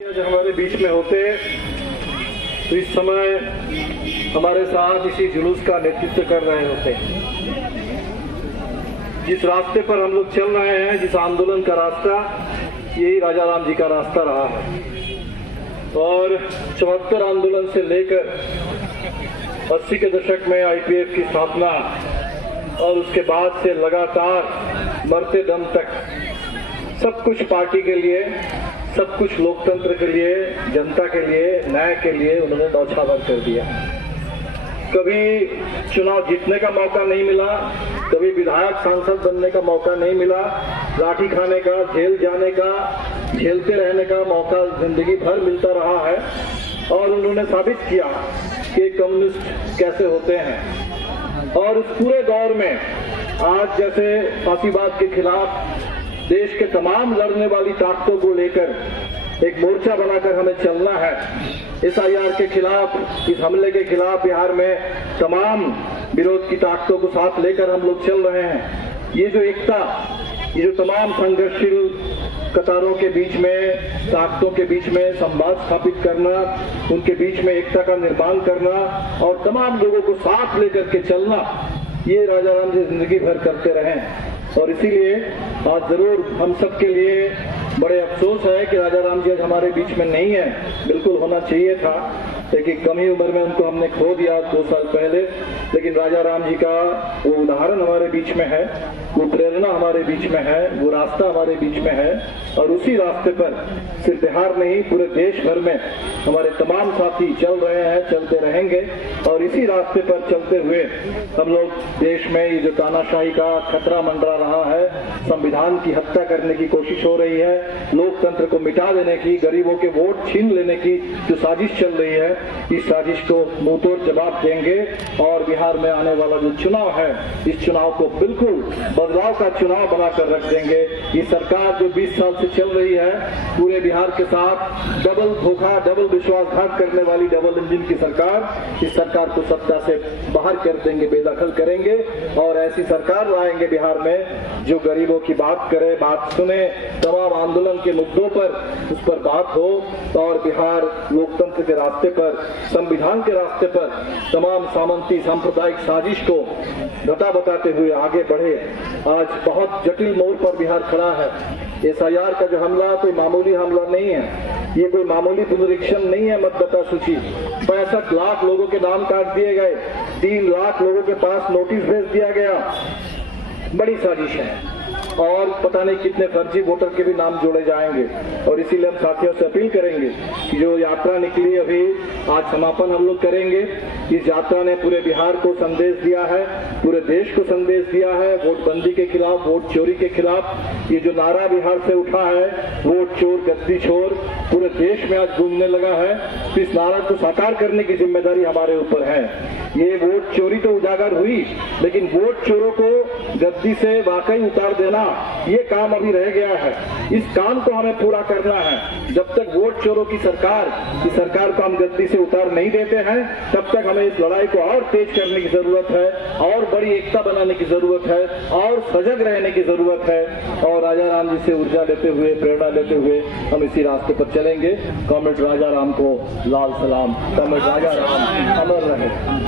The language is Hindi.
आज हमारे बीच में होते तो इस समय हमारे साथ इसी जुलूस का नेतृत्व कर रहे होते। जिस रास्ते पर हम लोग चल रहे हैं, जिस आंदोलन का रास्ता, यही राजा राम जी का रास्ता रहा है। और 74 आंदोलन से लेकर 80 के दशक में आईपीएफ की स्थापना और उसके बाद से लगातार मरते दम तक सब कुछ पार्टी के लिए, सब कुछ लोकतंत्र के लिए, जनता के लिए, न्याय के लिए उन्होंने न्यौछावर कर दिया। कभी चुनाव जीतने का मौका नहीं मिला, कभी विधायक सांसद बनने का मौका नहीं मिला, लाठी खाने का, जेल जाने का, झेलते रहने का मौका जिंदगी भर मिलता रहा है। और उन्होंने साबित किया कि कम्युनिस्ट कैसे होते हैं। और उस पूरे दौर में आज जैसे फांसीवाद के खिलाफ देश के तमाम लड़ने वाली ताकतों को लेकर एक मोर्चा बनाकर हमें चलना है। एसआईआर के खिलाफ, इस हमले के खिलाफ बिहार में तमाम विरोध की ताकतों को साथ लेकर हम लोग चल रहे हैं। ये जो एकता, ये जो तमाम संघर्षशील कतारों के बीच में, ताकतों के बीच में संवाद स्थापित करना, उनके बीच में एकता का निर्माण करना और तमाम लोगों को साथ लेकर के चलना, ये राजा राम जी जिंदगी भर करते रहे। और इसीलिए आज जरूर हम सब के लिए बड़े अफसोस है कि राजा राम जी आज हमारे बीच में नहीं है। बिल्कुल होना चाहिए था, लेकिन कम ही उम्र में उनको हमने खो दिया 2 साल पहले। लेकिन राजा राम जी का वो उदाहरण हमारे बीच में है, वो प्रेरणा हमारे बीच में है, वो रास्ता हमारे बीच में है। और उसी रास्ते पर सिर्फ बिहार में ही पूरे देश भर में हमारे तमाम साथी चल रहे हैं, चलते रहेंगे। और इसी रास्ते पर चलते हुए हम लोग देश में ये जो तानाशाही का खतरा मंडरा रहा है, संविधान की हत्या करने की कोशिश हो रही है, लोकतंत्र को मिटा देने की, गरीबों के वोट छीन लेने की जो साजिश चल रही है, इस साजिश को मुंहतोड़ जवाब देंगे। और बिहार में आने वाला जो चुनाव है, इस चुनाव को बिल्कुल बदलाव का चुनाव बनाकर रख देंगे। ये सरकार जो 20 साल से चल रही है, पूरे बिहार के साथ डबल धोखा, डबल विश्वासघात करने वाली डबल इंजन की सरकार, इस सरकार को सत्ता से बाहर कर देंगे, बेदखल करेंगे। और ऐसी सरकार लाएंगे बिहार में जो गरीबों की बात करे, बात सुने, तमाम आंदोलन के मुद्दों पर उस पर बात हो और बिहार लोकतंत्र के रास्ते पर, संविधान के रास्ते पर तमाम सामंती सांप्रदायिक साजिश को घटा बताते हुए आगे बढ़े। आज बहुत जटिल मोड़ पर बिहार खड़ा है। एसआईआर का जो हमला कोई मामूली हमला नहीं है, ये कोई मामूली पुनरीक्षण नहीं है। मतदाता सूची 65 लाख लोगों के नाम काट दिए गए, 3 लाख लोगों के पास नोटिस भेज दिया गया। बड़ी साजिश है और पता नहीं कितने फर्जी वोटर के भी नाम जोड़े जाएंगे। और इसीलिए हम साथियों से अपील करेंगे कि जो यात्रा निकली, अभी आज समापन हम लोग करेंगे। इस यात्रा ने पूरे बिहार को संदेश दिया है, पूरे देश को संदेश दिया है, वोटबंदी के खिलाफ, वोट चोरी के खिलाफ। ये जो नारा बिहार से उठा है, वोट चोर गद्दी छोर, पूरे देश में आज गूंजने लगा है। तो इस नारा को साकार करने की जिम्मेदारी हमारे ऊपर है। ये वोट चोरी तो उजागर हुई, लेकिन वोट चोरों को गद्दी से वाकई उतार देना, ये काम अभी रह गया है। इस काम को हमें पूरा करना है। जब तक वोट चोरों की सरकार को हम गद्दी से उतार नहीं देते हैं, तब तक हमें इस लड़ाई को और तेज करने की जरूरत है, और बड़ी एकता बनाने की जरूरत है, और सजग रहने की जरूरत है। और राजा राम जी से ऊर्जा लेते हुए, प्रेरणा लेते हुए हम इसी रास्ते पर चलेंगे। कॉमरेड राजा राम को लाल सलाम। कॉमरेड राजा राम अमर रहे।